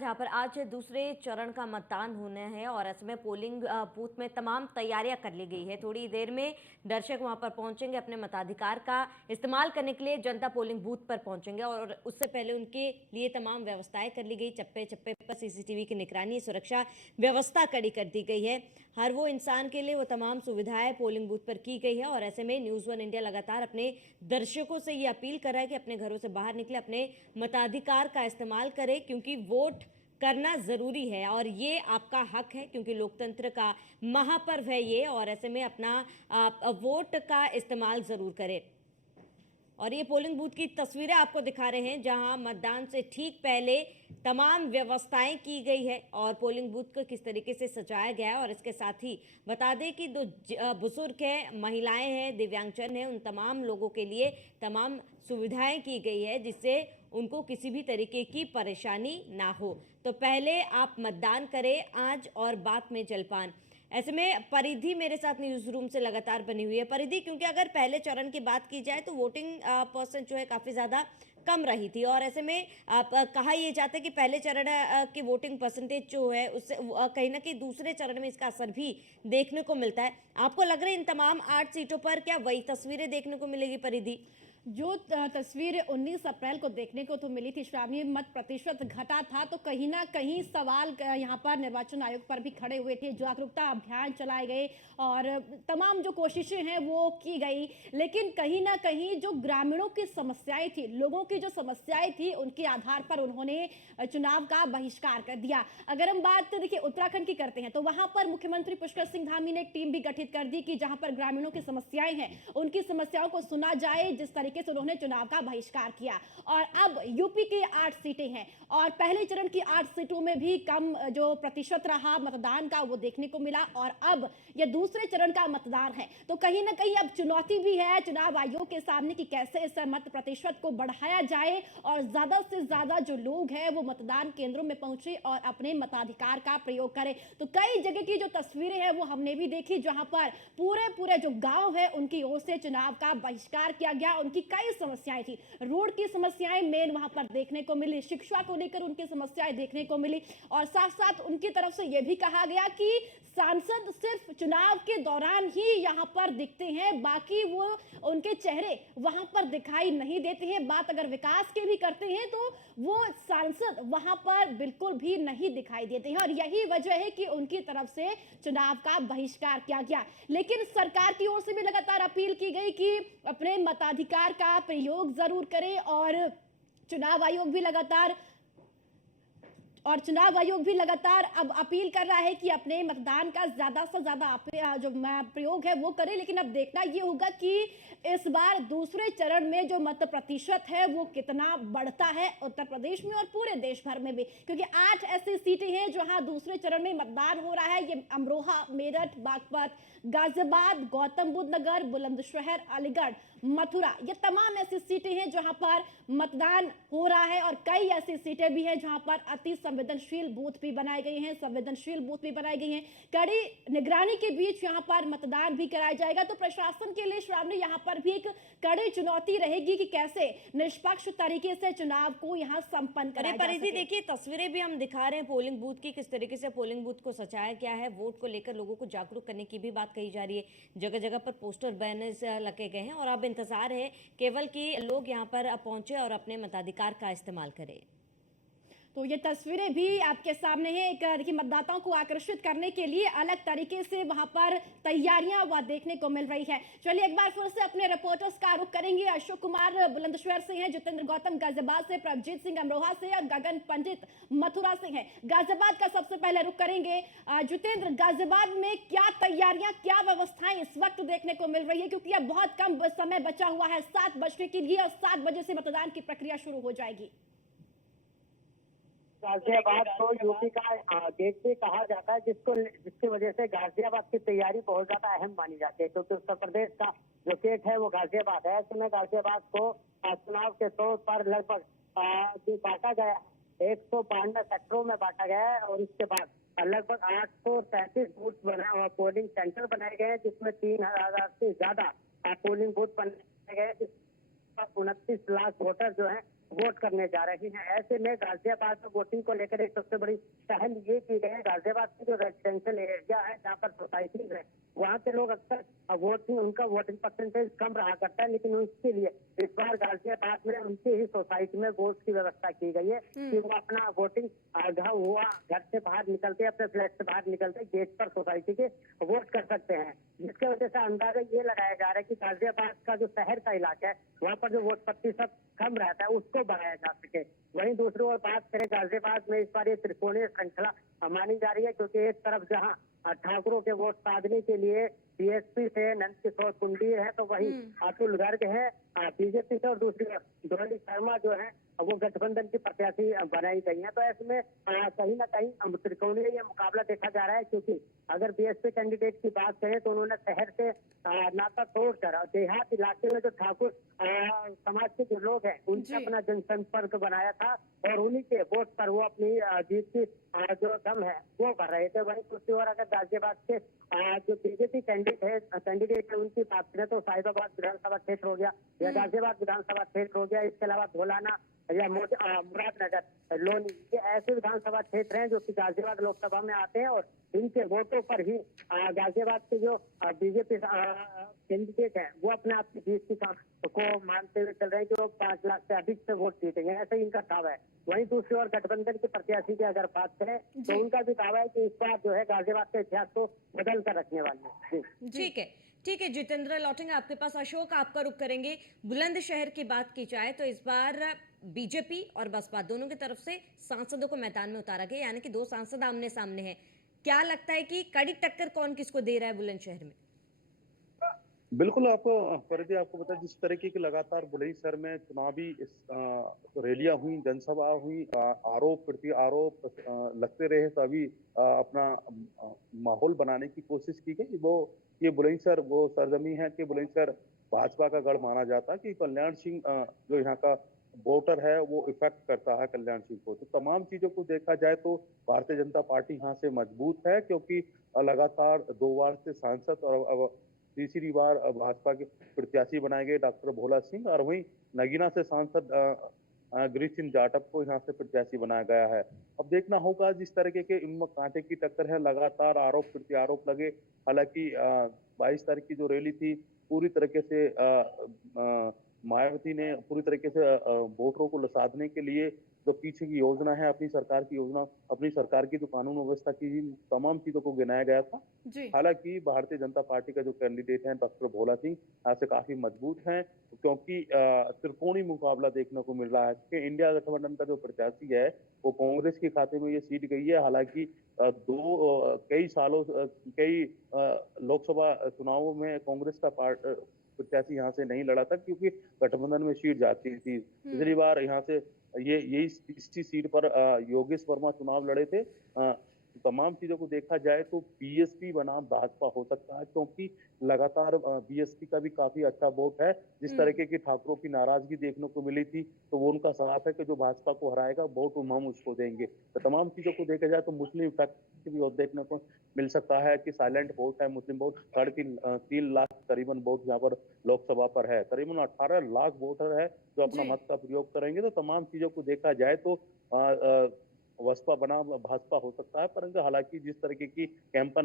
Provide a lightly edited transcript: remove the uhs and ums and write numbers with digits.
जहां पर आज दूसरे चरण का मतदान होना है और ऐसे में पोलिंग बूथ में तमाम तैयारियां कर ली गई है। थोड़ी देर में दर्शक वहां पर पहुंचेंगे, अपने मताधिकार का इस्तेमाल करने के लिए जनता पोलिंग बूथ पर पहुंचेंगे और उससे पहले उनके लिए तमाम व्यवस्थाएं कर ली गई। चप्पे चप्पे पर सीसीटीवी की निगरानी, सुरक्षा व्यवस्था कड़ी कर दी गई है। हर वो इंसान के लिए वो तमाम सुविधाएं पोलिंग बूथ पर की गई है और ऐसे में न्यूज़ वन इंडिया लगातार अपने दर्शकों से ये अपील कर रहा है कि अपने घरों से बाहर निकले, अपने मताधिकार का इस्तेमाल करें, क्योंकि वोट करना जरूरी है और ये आपका हक है, क्योंकि लोकतंत्र का महापर्व है ये। और ऐसे में अपना वोट का इस्तेमाल जरूर करें। और ये पोलिंग बूथ की तस्वीरें आपको दिखा रहे हैं जहां मतदान से ठीक पहले तमाम व्यवस्थाएं की गई है और पोलिंग बूथ को किस तरीके से सजाया गया है। और इसके साथ ही बता दें कि दो बुजुर्ग हैं, महिलाएं हैं, दिव्यांगजन हैं, उन तमाम लोगों के लिए तमाम सुविधाएं की गई है जिससे उनको किसी भी तरीके की परेशानी ना हो। तो पहले आप मतदान करें आज और बाद में जलपान। ऐसे में परिधि मेरे साथ न्यूज रूम से लगातार बनी हुई है। परिधि, क्योंकि अगर पहले चरण की बात की जाए तो वोटिंग परसेंट जो है काफी ज्यादा कम रही थी और ऐसे में कहा यह जाता है कि पहले चरण की वोटिंग परसेंटेज जो है उससे कहीं ना कहीं दूसरे चरण में इसका असर भी देखने को मिलता है। आपको लग रहा है इन तमाम 8 सीटों पर क्या वही तस्वीरें देखने को मिलेगी? परिधि, जो तस्वीर 19 अप्रैल को देखने को तो मिली थी श्रावणी, मत प्रतिशत घटा था, तो कहीं ना कहीं सवाल यहाँ पर निर्वाचन आयोग पर भी खड़े हुए थे। जागरूकता अभियान चलाए गए और तमाम जो कोशिशें हैं वो की गई, लेकिन कहीं ना कहीं जो ग्रामीणों की समस्याएं थी, लोगों की जो समस्याएं थी, उनके आधार पर उन्होंने चुनाव का बहिष्कार कर दिया। अगर हम बात देखिए उत्तराखंड की करते हैं तो वहां पर मुख्यमंत्री पुष्कर सिंह धामी ने एक टीम भी गठित कर दी कि जहां पर ग्रामीणों की समस्याएं हैं उनकी समस्याओं को सुना जाए, जिस तरीके से उन्होंने चुनाव का बहिष्कार किया। और अब यूपी की 8 सीटें हैं और पहले चरण की 8 सीटों में भी कम जो प्रतिशत रहा मतदान का वो देखने को मिला और अब ये दूसरे चरण का मतदान है। तो कहीं ना कहीं अब चुनौती भी है चुनाव आयोग के सामने कि कैसे इस मत प्रतिशत को बढ़ाया जाए और ज्यादा से ज्यादा जो लोग हैं वो मतदान केंद्रों में पहुंचे और अपने मताधिकार का प्रयोग करें। तो कई जगह की जो तस्वीरें हैं वो हमने भी देखी जहां पर पूरे जो गांव है उनकी ओर से चुनाव का बहिष्कार किया गया। उनकी कई समस्याएं थी, रोड की समस्याएं मेन वहां पर देखने को मिली, शिक्षा को लेकर उनकी समस्याएं देखने को मिली और साथ साथ उनकी तरफ से यह भी कहा गया कि सांसद सिर्फ चुनाव के दौरान ही यहां पर दिखते हैं, बाकी वो उनके चेहरे वहां पर दिखाई नहीं देते हैं। बात अगर विकास के भी करते हैं तो वो सांसद वहां पर बिल्कुल भी नहीं दिखाई देते हैं और यही वजह है कि उनकी तरफ से चुनाव का बहिष्कार किया गया। लेकिन सरकार की ओर से भी लगातार अपील की गई कि अपने मताधिकार का प्रयोग जरूर करें और चुनाव आयोग भी लगातार अब अपील कर रहा है कि अपने मतदान का ज्यादा से ज्यादा जो प्रयोग है वो करें। लेकिन अब देखना ये होगा कि इस बार दूसरे चरण में जो मत प्रतिशत है वो कितना बढ़ता है उत्तर प्रदेश में और पूरे देश भर में भी, क्योंकि 8 ऐसी सीटें हैं जहां दूसरे चरण में मतदान हो रहा है। ये अमरोहा, मेरठ, बागपत, गाजियाबाद, गौतम बुद्ध नगर, बुलंदशहर, अलीगढ़, मथुरा, ये तमाम ऐसी सीटें हैं जहां पर मतदान हो रहा है और कई ऐसी सीटें भी हैं जहां पर अति संवेदनशील बूथ भी बनाए गए हैं, कड़ी निगरानी के बीच यहां पर मतदान भी कराया जाएगा। तो प्रशासन के लिए श्रावणी यहां पर भी एक कड़ी चुनौती रहेगी कि कैसे निष्पक्ष तरीके से चुनाव को यहां संपन्न कराया जा सके। देखिए तस्वीरें भी हम दिखा रहे हैं पोलिंग बूथ की, किस तरीके से पोलिंग बूथ को सजाया गया है। वोट को लेकर लोगों को जागरूक करने की भी बात कही जा रही है, जगह जगह पर पोस्टर बैनर्स लगे गए हैं और अब इंतजार है केवल कि लोग यहाँ पर पहुंचे और अपने मताधिकार का इस्तेमाल करें। तो ये तस्वीरें भी आपके सामने है, एक देखिए मतदाताओं को आकर्षित करने के लिए अलग तरीके से वहां पर तैयारियां वहां देखने को मिल रही है। चलिए एक बार फिर से अपने रिपोर्टर्स का रुख करेंगे। अशोक कुमार बुलंदशहर से हैं, जितेंद्र गौतम गाजियाबाद से, प्रभजीत सिंह अमरोहा से और गगन पंडित मथुरा से हैं। गाजियाबाद का सबसे पहले रुख करेंगे। जितेंद्र, गाजियाबाद में क्या तैयारियां, क्या व्यवस्थाएं इस वक्त देखने को मिल रही है, क्योंकि अब बहुत कम समय बचा हुआ है 7 बजने के लिए और 7 बजे से मतदान की प्रक्रिया शुरू हो जाएगी। गाजियाबाद को यूपी का गेट भी कहा जाता है, जिसकी वजह से गाजियाबाद की तैयारी बहुत ज्यादा अहम मानी जाती है, क्योंकि उत्तर प्रदेश का जो गेट है वो गाजियाबाद है। ऐसे में गाजियाबाद को चुनाव के तौर पर लगभग बांटा गया, 192 सेक्टरों में बांटा गया है और इसके बाद लगभग 837 बूथ बना पोलिंग सेंटर बनाए गए हैं, जिसमें 3000 से ज्यादा पोलिंग बूथ बनाए गए हैं। 29 लाख वोटर जो है वोट करने जा रही हैं। ऐसे में गाजियाबाद में वोटिंग को लेकर एक सबसे बड़ी पहल ये की गई है। गाजियाबाद की जो रेजिडेंशियल एरिया है, जहाँ पर सोसाइटीज है, वहाँ के लोग अक्सर उनका वोटिंग परसेंटेज कम रहा करता है, लेकिन उसके लिए इस बार गाजियाबाद में उनकी ही सोसाइटी में वोट की व्यवस्था की गई है कि वो अपना वोटिंग घर से बाहर निकलते, अपने फ्लैट से बाहर निकलते गेट पर सोसाइटी के वोट कर सकते हैं। जिसकी वजह से अंदाजा ये लगाया जा रहा है कि गाजियाबाद का जो शहर का इलाका है, वहाँ पर जो वोट प्रतिशत कम रहता है उसको बढ़ाया जा सके। वहीं दूसरी ओर बात करें, गाजियाबाद में इस बार ये त्रिकोणीय श्रृंखला मानी जा रही है, क्योंकि एक तरफ जहाँ ठाकुरों के वोट साधने के लिए बीएसपी से नंद किशोर कुंडीर है, तो वहीं अतुल गर्ग है बीजेपी से, और दूसरी ओर डॉली शर्मा जो है वो गठबंधन की प्रत्याशी बनाई गई है। तो ऐसे में कहीं ना कहीं त्रिकोणीय ये मुकाबला देखा जा रहा है, क्योंकि अगर बीएसपी कैंडिडेट की बात करें तो उन्होंने शहर से नाता तोड़कर देहात इलाके में जो ठाकुर समाज के जो लोग हैं उनसे अपना जनसंपर्क बनाया था, और उन्हीं के वोट पर वो अपनी जीत की जो दम है वो कर रहे थे। वहीं दूसरी ओर अगर गाजियाबाद के जो बीजेपी कैंडिडेट है उनकी बात करें तो साहिबाबाद विधानसभा क्षेत्र हो गया या गाजियाबाद विधानसभा क्षेत्र हो गया, इसके अलावा धोलाना या मुरादनगर, लोनी, ये ऐसे विधानसभा क्षेत्र हैं जो कि गाजियाबाद लोकसभा में आते हैं, और इनके वोटों पर ही गाजियाबाद के जो बीजेपी कैंडिडेट हैं वो अपने आप की जीत को मानते हुए चल रहे हैं कि वो 5 लाख से अधिक से वोट जीतेंगे, ऐसा ही इनका दावा है। वहीं दूसरी ओर गठबंधन के प्रत्याशी की अगर बात करें तो उनका भी दावा है कि इस बार जो है गाजियाबाद के इतिहास को बदल कर रखने वाली है। ठीक है जितेंद्र, लौटेंगे आपके पास। अशोक, आपका रुख करेंगे बुलंदशहर की बात की जाए तो इस बार बीजेपी और बसपा दोनों की तरफ से सांसदों को मैदान में उतारा गया, यानी कि 2 सांसद आमने सामने हैं। क्या लगता है कि कड़ी टक्कर कौन किसको दे रहा है बुलंदशहर में? बिल्कुल, आपको परिधि आपको पता है, जिस तरीके की लगातार बुलंदशहर में चुनावी रैलियां हुई, जनसभा हुई, आरोप प्रति आरोप लगते रहे, तभी अपना माहौल बनाने की कोशिश की गई। वो ये बुलंदशहर वो सरजमी है कि बुलंदशहर भाजपा का गढ़ माना जाता है, कि कल्याण सिंह जो यहाँ का वोटर है वो इफेक्ट करता है कल्याण सिंह को। तो तमाम चीजों को देखा जाए तो भारतीय जनता पार्टी यहाँ से मजबूत है, क्योंकि लगातार 2 बार से सांसद और अब तीसरी बार भाजपा के प्रत्याशी बनाए गए डॉक्टर भोला सिंह, और वहीं नगीना से सांसद गिरीश सिंह जाटव को यहाँ से प्रत्याशी बनाया गया है। अब देखना होगा, जिस तरीके के इनमें कांटे की टक्कर है, लगातार आरोप प्रति आरोप लगे। हालांकि 22 तारीख की जो रैली थी, पूरी तरीके से मायावती ने पूरी तरीके से वोटरों को लसाधने के लिए जो पीछे की योजना है, अपनी सरकार की योजना, अपनी सरकार की जो कानून व्यवस्था की तमाम चीजों को गिनाया गया था। हालांकि भारतीय जनता पार्टी का जो कैंडिडेट है डॉक्टर भोला सिंह, यहाँ से काफी मजबूत हैं, क्योंकि त्रिकोणीय मुकाबला देखने को मिल रहा है कि इंडिया गठबंधन का जो प्रत्याशी है वो कांग्रेस के खाते में ये सीट गई है। हालांकि कई लोकसभा चुनावों में कांग्रेस का प्रत्याशी यहाँ से नहीं लड़ा था, क्योंकि गठबंधन में सीट जाती थी। पिछली बार यहाँ से इसी सीट पर योगेश वर्मा चुनाव लड़े थे। तमाम चीजों को देखा जाए तो बीएसपी बनाम भाजपा हो सकता है, क्योंकि लगातार बीएसपी का भी काफी अच्छा वोट है। जिस तरीके की ठाकुरों की नाराजगी देखने को मिली थी, तो वो उनका साफ है कि जो भाजपा को हराएगा वोट हम उसको देंगे। तो तमाम चीजों को देखा जाए तो मुस्लिम इफेक्ट भी देखने को मिल सकता है कि साइलेंट वोट है, मुस्लिम वोट 3.5 लाख करीबन वोट यहाँ पर लोकसभा पर है, करीबन 18 लाख वोटर है जो अपना मत का प्रयोग करेंगे। तो तमाम चीजों को देखा जाए तो बसपा बनाम भाजपा हो सकता है, परंतु हालांकि जिस तरीके की कैंपन